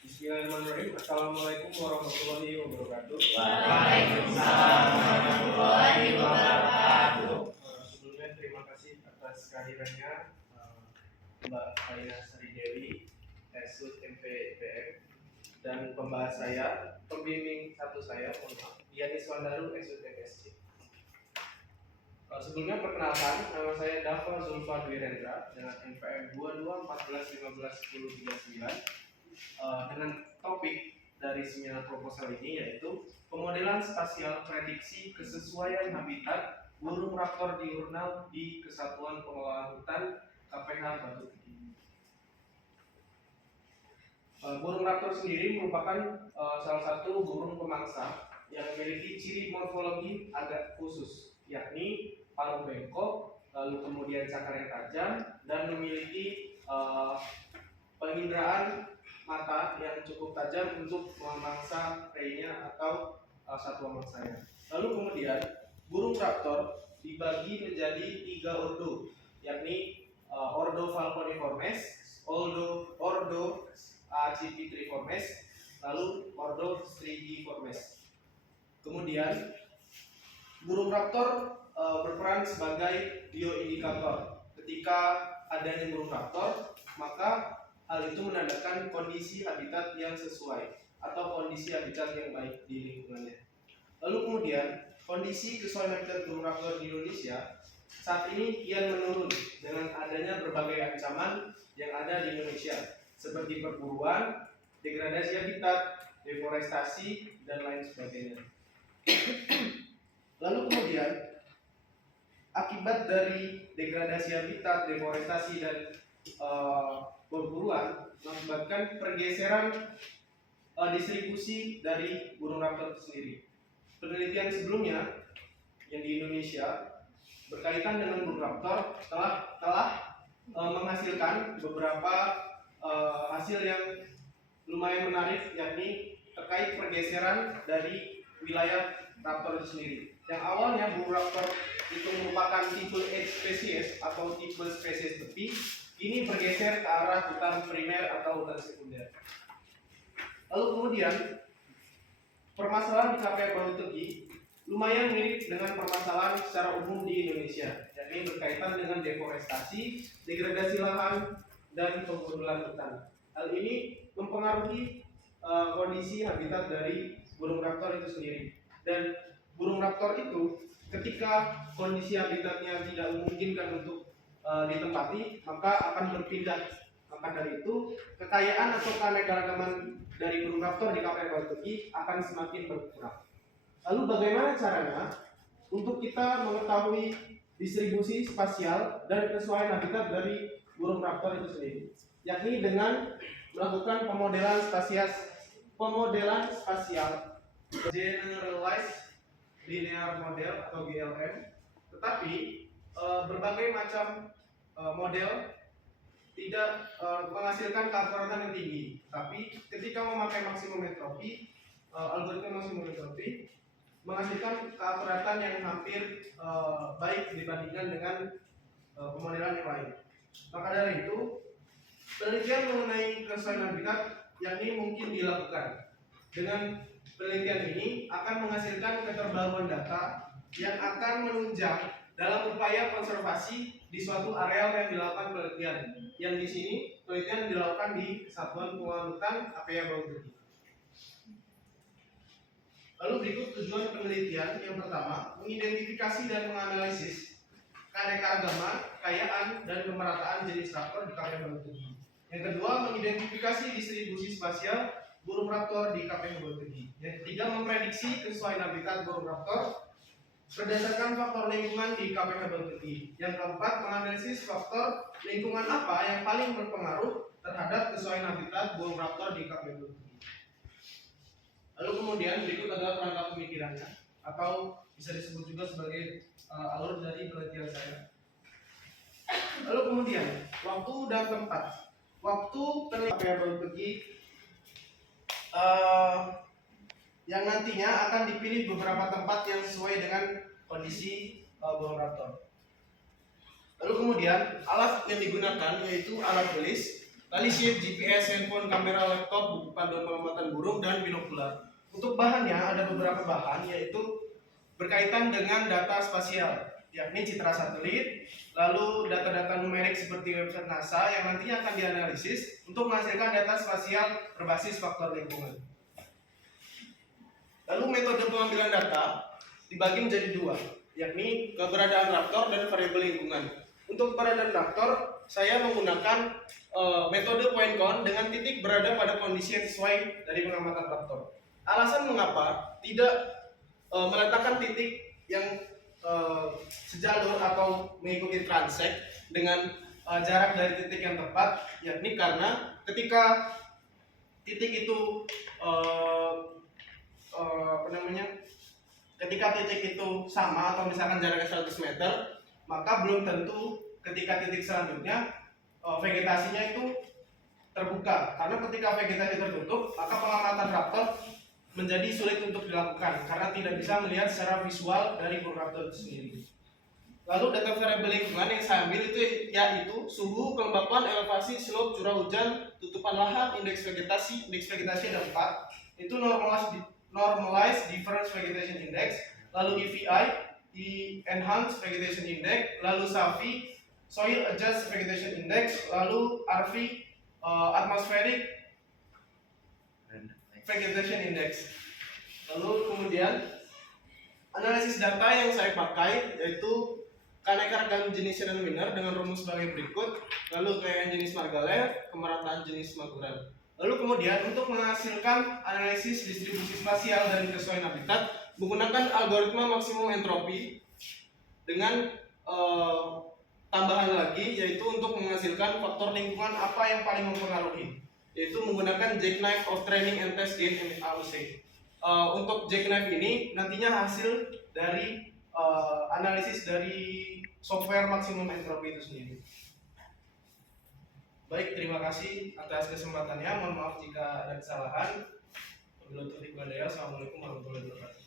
Bismillahirrahmanirrahim. Assalamualaikum warahmatullahi wabarakatuh. Waalaikumsalam warahmatullahi wabarakatuh. Sebelumnya terima kasih atas kehadirannya Mbak Aina Sari Dewi, Esut MPPM, dan pembahas saya, pembimbing satu saya, Yanis Wandaru, Esut MSC. Sebelumnya perkenalkan, nama saya Dava Zulfa Dwirendra dengan NPM 2214151039 dengan topik dari seminar proposal ini yaitu pemodelan spasial prediksi kesesuaian habitat burung raptor diurnal di Kesatuan Pengelolaan Hutan KPH Batu Tinggi. Burung raptor sendiri merupakan salah satu burung pemangsa yang memiliki ciri morfologi agak khusus, yakni paruh bengkok, lalu kemudian cakar yang tajam, dan memiliki penginderaan mata yang cukup tajam untuk memangsa prey-nya atau satwa mangsanya. Lalu kemudian burung raptor dibagi menjadi 3 ordo, yakni ordo Falconiformes, ordo Accipitriformes, lalu ordo Strigiformes. Kemudian burung raptor berperan sebagai bioindikator. Ketika adanya burung raptor, maka hal itu menandakan kondisi habitat yang sesuai atau kondisi habitat yang baik di lingkungannya. Lalu kemudian kondisi kesesuaian habitat burung raptor di Indonesia saat ini kian menurun dengan adanya berbagai ancaman yang ada di Indonesia seperti perburuan, degradasi habitat, deforestasi, dan lain sebagainya. Lalu kemudian akibat dari degradasi habitat, deforestasi, dan perburuan mengakibatkan pergeseran distribusi dari burung raptor itu sendiri. Penelitian sebelumnya yang di Indonesia berkaitan dengan burung raptor telah menghasilkan beberapa hasil yang lumayan menarik, yakni terkait pergeseran dari wilayah raptor itu sendiri. Yang awalnya burung raptor itu merupakan tipe H spesies atau tipe spesies tepi, ini bergeser ke arah hutan primer atau hutan sekunder. Lalu kemudian permasalahan di KPH Batu Tinggi lumayan mirip dengan permasalahan secara umum di Indonesia, yakni berkaitan dengan deforestasi, degradasi lahan, dan pembunuhan hutan. Hal ini mempengaruhi kondisi habitat dari burung raptor itu sendiri. Dan burung raptor itu ketika kondisi habitatnya tidak memungkinkan untuk ditempati, maka akan berpindah. Maka dari itu, kekayaan atau keanekaragaman dari burung raptor di KPH Batu Tinggi akan semakin berkurang. Lalu bagaimana caranya untuk kita mengetahui distribusi spasial dan kesesuaian habitat dari burung raptor itu sendiri? Yakni dengan melakukan pemodelan spasial Generalized Linear Model atau GLM. Tetapi berbagai macam model tidak menghasilkan keakuratan yang tinggi. Tapi ketika memakai maksimum entropi, algoritma maksimum entropi menghasilkan keakuratan yang hampir baik dibandingkan dengan pemodelan yang lain. Maka dari itu, penelitian mengenai kesesuaian habitat yakni mungkin dilakukan. Dengan penelitian ini akan menghasilkan keterbaruan data yang akan menunjang dalam upaya konservasi di suatu areal yang dilakukan penelitian. Yang di sini penelitian dilakukan di Kesatuan Pengelolaan Hutan KPH Batu Tinggi. Lalu berikut tujuan penelitian. Yang pertama, mengidentifikasi dan menganalisis keanekaragaman, kekayaan, dan kemerataan jenis raptor di KPH Batu Tinggi. Yang kedua, mengidentifikasi distribusi spasial burung raptor di KPH Batu Tinggi. Yang ketiga, memprediksi kesesuaian habitat burung raptor berdasarkan faktor lingkungan di KPH Batu Tinggi. Yang keempat, menganalisis faktor lingkungan apa yang paling berpengaruh terhadap kesesuaian habitat burung raptor di KPH Batu Tinggi. Lalu kemudian berikut adalah kerangka pemikirannya atau bisa disebut juga sebagai alur dari penelitian saya. Lalu kemudian waktu dan tempat. Waktu penelitian KPH Batu Tinggi yang nantinya akan dipilih beberapa tempat yang sesuai dengan kondisi burung raptor. Lalu kemudian alat yang digunakan yaitu alat gelis tali sheet, GPS, handphone, kamera, laptop, buku panduan pengamatan burung, dan binokular. Untuk bahannya ada beberapa bahan, yaitu berkaitan dengan data spasial, yakni citra satelit, lalu data-data numerik seperti website NASA yang nantinya akan dianalisis untuk menghasilkan data spasial berbasis faktor lingkungan. Lalu metode pengambilan data dibagi menjadi dua, yakni keberadaan raptor dan variabel lingkungan. Untuk keberadaan raptor, saya menggunakan metode point count dengan titik berada pada kondisi yang sesuai dari pengamatan raptor. Alasan mengapa tidak meletakkan titik yang sejalur atau mengikuti transect dengan jarak dari titik yang tepat, yakni karena ketika titik itu ketika titik itu sama atau misalkan jaraknya 100 meter, maka belum tentu ketika titik selanjutnya vegetasinya itu terbuka, karena ketika vegetasi tertutup maka pengamatan raptor menjadi sulit untuk dilakukan karena tidak bisa melihat secara visual dari burung raptor itu sendiri. Lalu data variabel lingkungan yang saya ambil itu yaitu suhu, kelembapan, elevasi, slope, curah hujan, tutupan lahan, indeks vegetasi ada 4, itu normalized difference vegetation index, lalu EVI, enhanced vegetation index, lalu SAVI, soil adjust vegetation index, lalu RV, atmospheric vegetation index. Lalu kemudian analisis data yang saya pakai yaitu keanekaragaman jenis dan winner dengan rumus sebagai berikut. Lalu kekayaan jenis margalaire, kemerataan jenis maguran. Lalu kemudian untuk menghasilkan analisis distribusi spasial dan kesesuaian habitat menggunakan algoritma maksimum entropi dengan tambahan lagi, yaitu untuk menghasilkan faktor lingkungan apa yang paling mempengaruhi, yaitu menggunakan jackknife of training and test gain AUC. Untuk jackknife ini nantinya hasil dari analisis dari software maksimum entropi itu sendiri. Baik, terima kasih atas kesempatannya. Mohon maaf jika ada kesalahan. Wabillahi taufiq wal hidayah. Assalamualaikum warahmatullahi wabarakatuh.